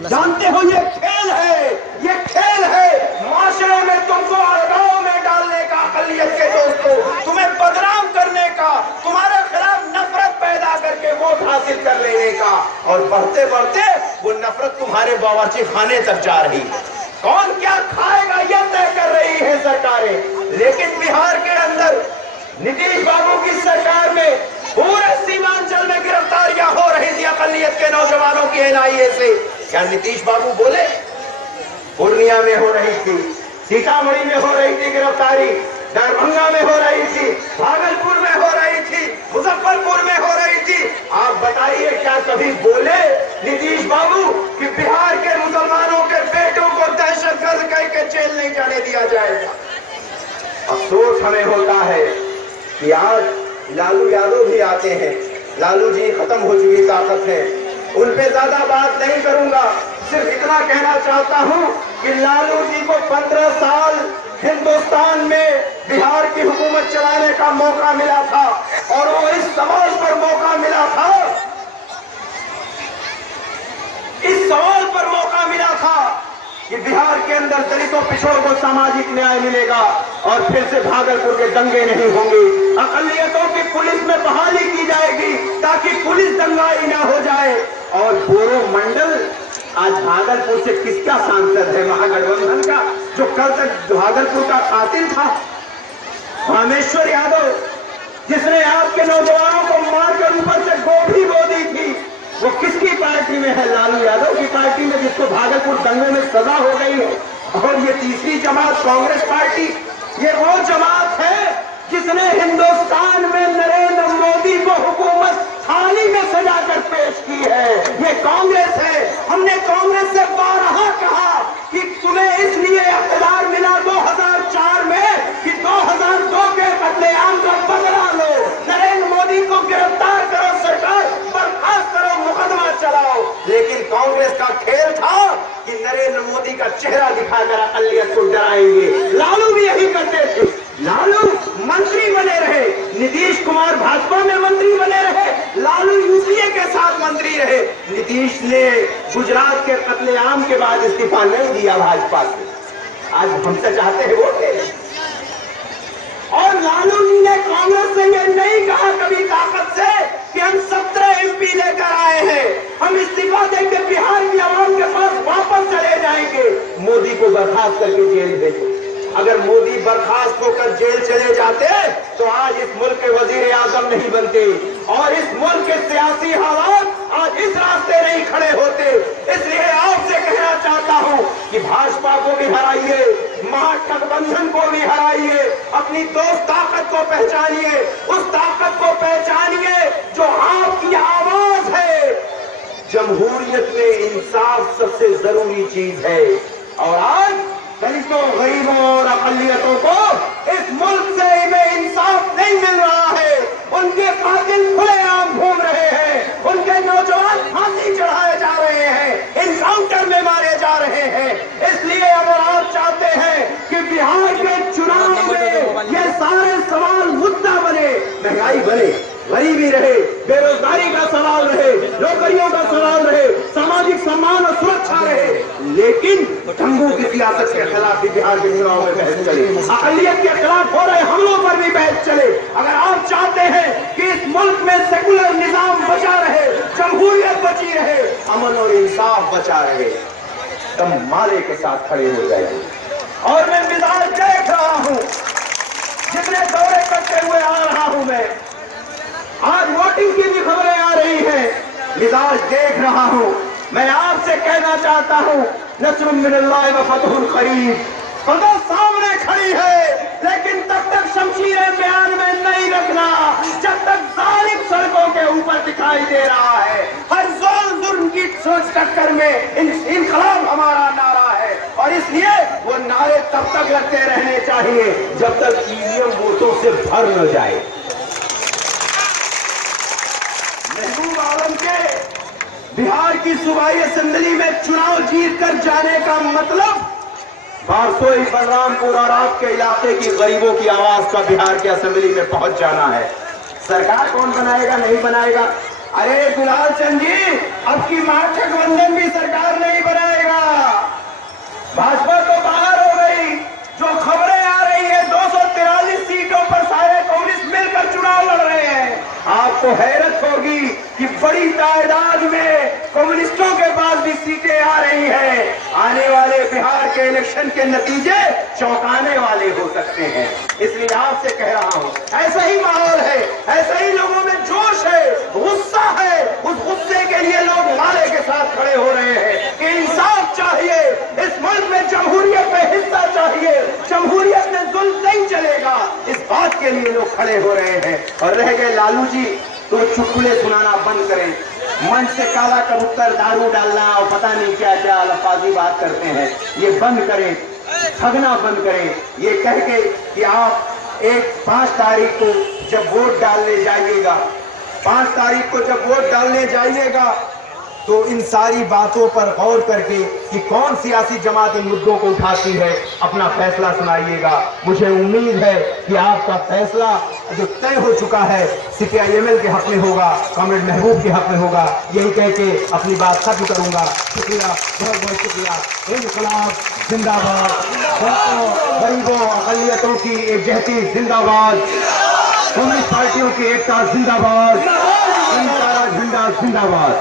जानते हो ये खेल है, ये खेल है माशरे में तुमको अलगाव में डालने का, अक़लियत के दोस्तों, तुम्हें बदनाम करने का, तुम्हारे खिलाफ नफरत पैदा करके वोट हासिल कर लेने का। और बढ़ते बढ़ते वो नफरत तुम्हारे बावर्ची खाने तक जा रही है। कौन क्या खाएगा यह तय कर रही है सरकारें। लेकिन बिहार के अंदर नीतीश बाबू की सरकार में पूरे सीमांचल में गिरफ्तारियां हो रही थी अक़लियत के नौजवानों की एनआईए से। क्या नीतीश बाबू बोले? पूर्णिया में हो रही थी, सीतामढ़ी में हो रही थी गिरफ्तारी, दरभंगा में हो रही थी, भागलपुर में हो रही थी, मुजफ्फरपुर में हो रही थी। आप बताइए क्या कभी बोले नीतीश बाबू कि बिहार के मुसलमानों के बेटों को दहशतगर्द कह के जेल नहीं जाने दिया जाएगा? अफसोस हमें होता है कि आज लालू यादव भी आते हैं। लालू जी खत्म हो चुकी ताकत है, उन पे ज्यादा बात नहीं करूंगा। सिर्फ इतना कहना चाहता हूं कि लालू जी को 15 साल हिंदुस्तान में बिहार की हुकूमत चलाने का मौका मिला था और वो इस सवाल पर मौका मिला था, इस सवाल पर मौका मिला था कि बिहार के अंदर दलितों पिछड़ों को सामाजिक न्याय मिलेगा और फिर से भागलपुर के दंगे नहीं होंगे। अक़लियतों की पुलिस में बहाली की जाएगी ताकि पुलिस दंगाई ना हो जाए। और बोरो मंडल आज भागलपुर से किसका सांसद है? महागठबंधन का, जो कल तक भागलपुर का कातिल था। रामेश्वर यादव, जिसने आपके नौजवानों को मारकर ऊपर से गोभी बो दी थी, वो किसकी पार्टी में है? लालू यादव की पार्टी में, जिसको भागलपुर दंगे में सजा हो गई है। और ये तीसरी जमात कांग्रेस पार्टी, ये वो जमात है जिसने हिंदुस्तान में नरेंद्र मोदी को हुकूमत थाली में सजाकर पेश की है। ये कांग्रेस है। हमने कांग्रेस से बारहा कहा कि तुम्हें इसलिए इख्तियार मिला 2004 में कि 2002 के कत्लेआम का बदला लो, नरेंद्र मोदी को गिरफ्तार करो, सरकार बर्खास्त करो, मुकदमा चलाओ। लेकिन कांग्रेस का खेल था कि नरेंद्र मोदी का चेहरा दिखाकर अक़लियत को डराएंगे। लालू भी यही करते थे। लालू मंत्री बने रहे, नीतीश कुमार भाजपा में मंत्री बने रहे, लालू यूपीए के साथ मंत्री रहे। नीतीश ने गुजरात के कत्लेआम के बाद इस्तीफा नहीं दिया भाजपा से। आज हमसे चाहते हैं वोट ले। और लालू जी ने कांग्रेस से ये नहीं कहा कभी ताकत से कि हम 17 एमपी लेकर आए हैं, हम इस्तीफा देकर बिहार की आवाम के पास वापस चले जाएंगे। मोदी को बर्खास्त करके जेल भेजो। अगर मोदी बर्खास्त होकर जेल चले जाते तो आज इस मुल्क के वजीर आजम नहीं बनते और इस मुल्क के सियासी हालात आज इस रास्ते नहीं खड़े होते। इसलिए आपसे कहना चाहता हूं कि भाजपा को भी हराइए, महागठबंधन को भी हराइए, अपनी दोस्त ताकत को पहचानिए, उस ताकत को पहचानिए जो आपकी आवाज है। जमहूरियत में इंसाफ सबसे जरूरी चीज है। और आज दलितों, गरीबों और अक़लियतों को इस मुल्क से में इंसाफ नहीं मिल रहा है। उनके कातिल खुलेआम घूम रहे हैं, उनके नौजवान फांसी चढ़ाए जा रहे हैं, इनकाउंटर में मारे जा रहे हैं। इसलिए अगर आप चाहते हैं कि बिहार के चुनाव में ये सारे सवाल मुद्दा बने, महंगाई बने, गरीबी रहे, बेरोजगारी का सवाल रहे, नौकरियों का सवाल रहे, सामाजिक सम्मान और सुरक्षा रहे, लेकिन दंगों की सियासत के खिलाफ भी बिहार के चुनाव में बहस चले, अक़लियत के खिलाफ हो रहे हमलों पर भी बहस चले। अगर आप चाहते हैं कि इस मुल्क में सेकुलर निजाम बचा रहे, जमहूरियत बची रहे, अमन और इंसाफ बचा रहे, तब माले के साथ खड़े हो जाएंगे। और मैं मिजाज देख रहा हूं, जितने दौरे करते हुए आ रहा हूं मैं, आज वोटिंग की भी खबरें आ रही हैं, मिजाज देख रहा हूं। मैं आपसे कहना चाहता हूं, नस्रुम मिनल्लाह व फतहुल करीब, फतह सामने खड़ी है, लेकिन तब तक शमशीरें बयान में नहीं रखना जब तक जालिम सड़कों के ऊपर दिखाई दे रहा है। हर जुल्म की सोच टक्कर में इनकलाब हमारा नारा है और इसलिए वो नारे तब तक लगते रहने चाहिए जब तक ईवीएम वोटों से भर न जाए। महबूब आलम के बिहार की सूबाई असेंबली में चुनाव जीत कर जाने का मतलब बारसोई, बलरामपुर और आपके इलाके की गरीबों की आवाज का बिहार के असेंबली में पहुंच जाना है। सरकार कौन बनाएगा, नहीं बनाएगा? अरे दुलाल चंद जी, अब की महागठबंधन भी सरकार नहीं बना सीटें आ रही हैं। आने वाले बिहार के इलेक्शन के नतीजे चौंकाने वाले हो सकते हैं। इसलिए आपसे कह रहा हूं, ऐसा ही माहौल है, ऐसा ही लोगों में जोश है, गुस्सा है। उस गुस्से के लिए लोग नारे के साथ खड़े हो रहे हैं कि इंसाफ चाहिए, इस मुल्क में जमहूरियत में हिस्सा चाहिए, जमहूरियत में जुल्म नहीं चलेगा। इस बात के लिए लोग खड़े हो रहे हैं। और रह गए लालू जी, तो चुटकुले सुनाना बंद करें। मंच से काला कबूतर दारू डालना और पता नहीं क्या क्या अल्फाजी बात करते हैं, ये बंद करें। ठगना बंद करें। ये कह के कि आप 5 तारीख को जब वोट डालने जाइएगा, 5 तारीख को जब वोट डालने जाइएगा, तो इन सारी बातों पर गौर करके कि कौन सियासी जमात इन मुद्दों को उठाती है, अपना फैसला सुनाइएगा। मुझे उम्मीद है कि आपका फैसला जो तय हो चुका है CPIML के हक में होगा, कॉमरेड महबूब के हक में होगा। यही कह के अपनी बात खत्म करूंगा। शुक्रिया, बहुत बहुत शुक्रिया। इनकलाब जिंदाबाद, गरीबों अकलियतों की एकजहती जिंदाबाद, कम्युनिस्ट पार्टियों की एकता जिंदाबाद, इनका झंडा जिंदाबाद।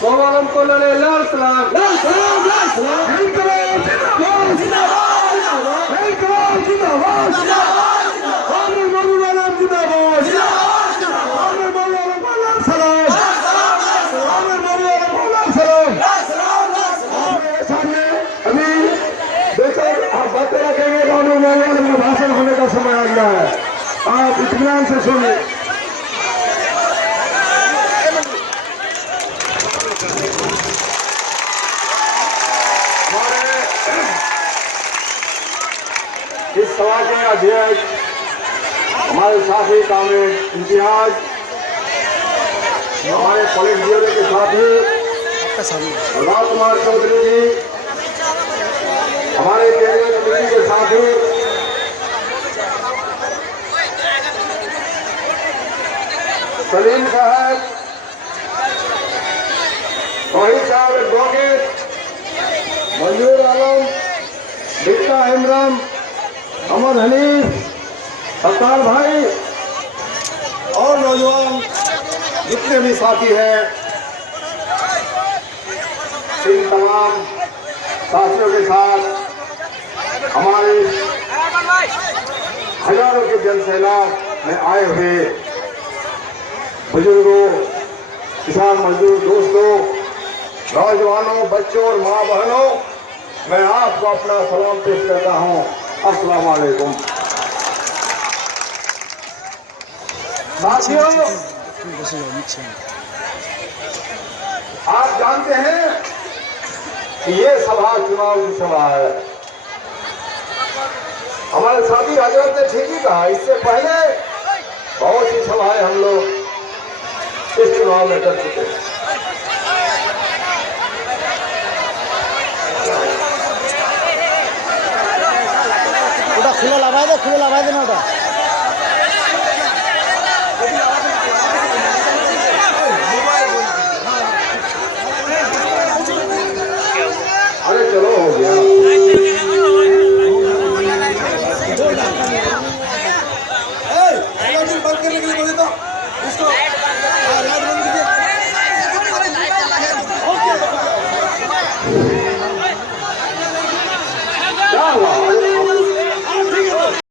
मोहम्मद को लड़े लाल सलाम, लाल सलाम, लाल सलाम। इनकलाब जिंदाबाद, जिंदाबाद, इनकलाब जिंदाबाद, जिंदाबाद। आमिर मौलाना आलम जिंदाबाद, जिंदाबाद। आमिर मौलाना आलम सलाम, आमिर मौलाना आलम सलाम। मेरे सामने अभी देखो आप बातें रखेंगे, आमिर मौलाना में भाषण होने का समय आ गया है। आप इत्मीनान से सुनिए। इस सभा के अध्यक्ष हमारे साथी कॉमरेड इम्तियाज, हमारे पोलिट ब्यूरो के साथी राज कुमार चौधरी जी, हमारे केंद्रीय कमेटी के साथी सलीम साहब, तौहीद साहब एडवोकेट, मंजूर आलम, बिक्का इमरान, अमर हनीफ, सत्तार भाई और नौजवान जितने भी साथी हैं, इन तमाम साथियों के साथ हमारे हजारों के जनसैलाब में आए हुए बुजुर्गों, किसान मजदूर दोस्तों, नौजवानों, बच्चों और माँ बहनों, मैं आपको अपना सलाम पेश करता हूँ। अस्सलाम वालेकुम। साथियों, आप जानते हैं कि ये सभा चुनाव की सभा है। हमारे साथी हजरत ने ठीक ही कहा, इससे पहले बहुत सी सभाएं हम लोग इस चुनाव में कर चुके हैं। खुला लगा दे ना ওটা। अरे चलो हो गया। बंद करने के लिए बोले तो इसको रात बंद कीजिए। क्या हुआ?